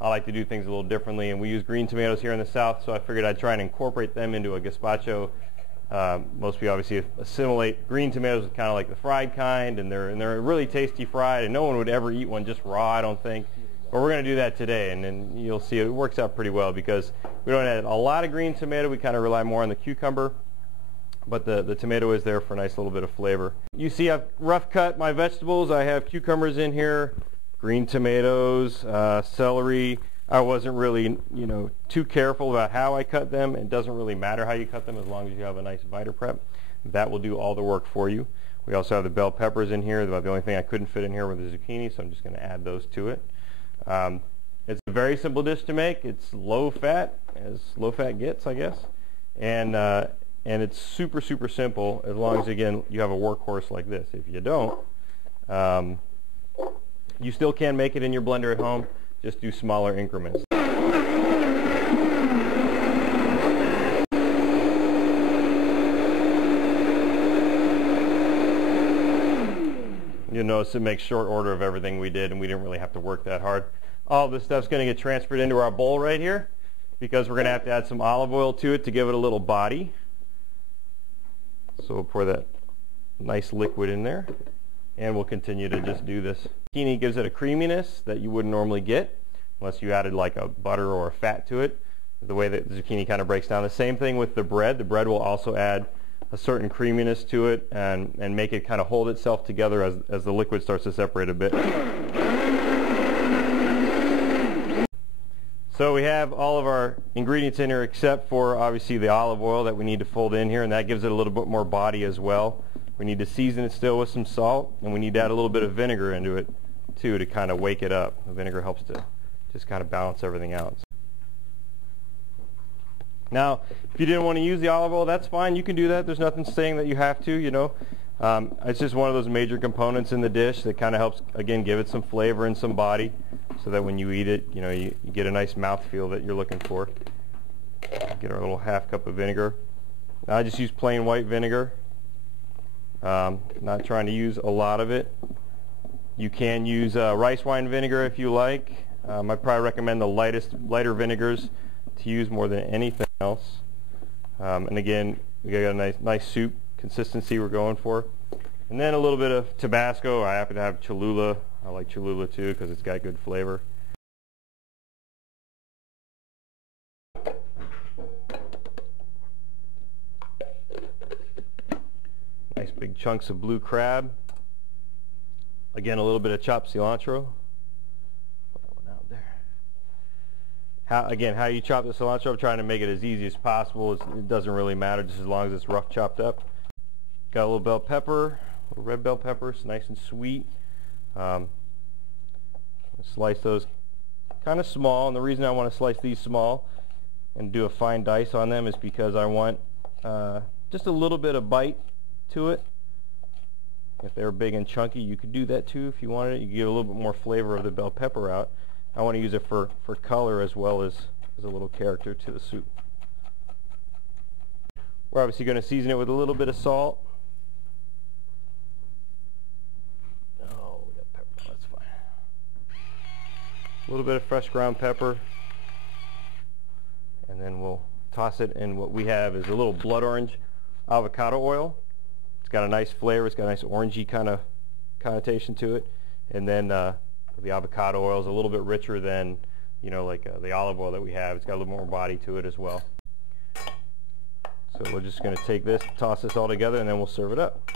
I like to do things a little differently, and we use green tomatoes here in the South, so I figured I'd try and incorporate them into a gazpacho. Most people obviously assimilate green tomatoes with kind of like the fried kind, and they're really tasty fried, and no one would ever eat one just raw, I don't think. But we're going to do that today, and then you'll see it works out pretty well because we don't add a lot of green tomato. We kind of rely more on the cucumber, but the tomato is there for a nice little bit of flavor. You see I've rough cut my vegetables. I have cucumbers in here, green tomatoes, celery. I wasn't really, too careful about how I cut them. It doesn't really matter how you cut them as long as you have a nice Vita Prep. That will do all the work for you. We also have the bell peppers in here. The only thing I couldn't fit in here was the zucchini, so I'm just going to add those to it. It's a very simple dish to make. It's low fat, as low fat gets, I guess. And it's super, super simple as long as, again, you have a workhorse like this. If you don't, you still can make it in your blender at home. Just do smaller increments. You'll notice it makes short order of everything we did, and we didn't really have to work that hard. All this stuff's going to get transferred into our bowl right here because we're going to have to add some olive oil to it to give it a little body. So we'll pour that nice liquid in there, and we'll continue to just do this. Zucchini gives it a creaminess that you wouldn't normally get unless you added like a butter or a fat to it, the way that the zucchini kind of breaks down. The same thing with the bread. The bread will also add a certain creaminess to it and make it kind of hold itself together as the liquid starts to separate a bit. So we have all of our ingredients in here except for obviously the olive oil that we need to fold in here, and that gives it a little bit more body as well. We need to season it still with some salt, and we need to add a little bit of vinegar into it too to kind of wake it up. The vinegar helps to just kind of balance everything out. Now, if you didn't want to use the olive oil, that's fine. You can do that. There's nothing saying that you have to, It's just one of those major components in the dish that kind of helps, again, give it some flavor and some body so that when you eat it, you get a nice mouthfeel that you're looking for. Get our little half cup of vinegar. Now, I just use plain white vinegar. Not trying to use a lot of it. You can use rice wine vinegar if you like. I probably recommend the lighter vinegars to use more than anything else. And again, we got a nice soup consistency we're going for. And then a little bit of Tabasco. I happen to have Cholula. I like Cholula too because it's got good flavor. Nice big chunks of blue crab. Again, a little bit of chopped cilantro. Put that one out there. How you chop the cilantro, I'm trying to make it as easy as possible. It doesn't really matter just as long as it's rough chopped up. Got a little bell pepper, a little red bell pepper. It's nice and sweet. Slice those kind of small, and the reason I want to slice these small and do a fine dice on them is because I want just a little bit of bite to it. If they were big and chunky, you could do that too if you wanted it. You could get a little bit more flavor of the bell pepper out. I want to use it for color as well as a little character to the soup. We're obviously going to season it with a little bit of salt. Oh, we got pepper. That's fine. A little bit of fresh ground pepper. And then we'll toss it in. What we have is a little blood orange avocado oil. It's got a nice flavor. It's got a nice orangey kind of connotation to it. And then the avocado oil is a little bit richer than, like the olive oil that we have. It's got a little more body to it as well. So we're just going to take this, toss this all together, and then we'll serve it up.